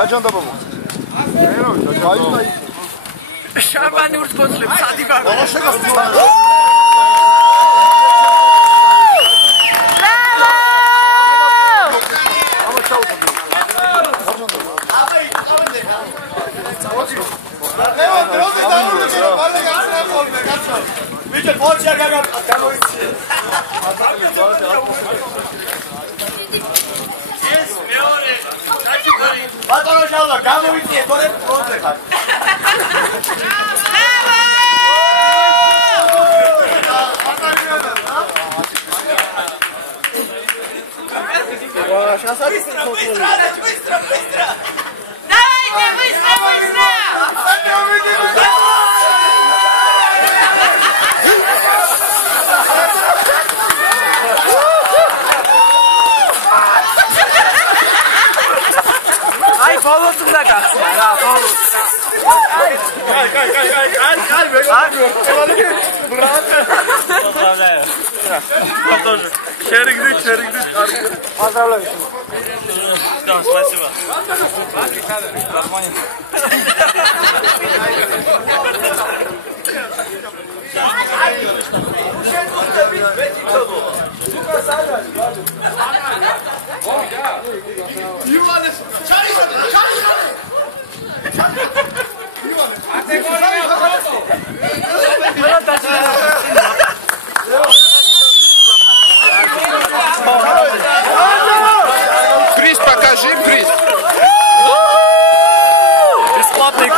გაჯანდა ბაბა. შაბანი ურთბოთლებს სადი ბაბა. Bitte, Portia, ბატონო შალვა გამოვიწიე თორე პროზე ხარ ვა შასარი ბыстро Давайте быстро Ay bolot უნდა გახსნა რა bolot კაი მეგობრებო Тоже. Шеригдит, карги. поздравляю Да, спасибо. Приз покажи, приз. Бесплатный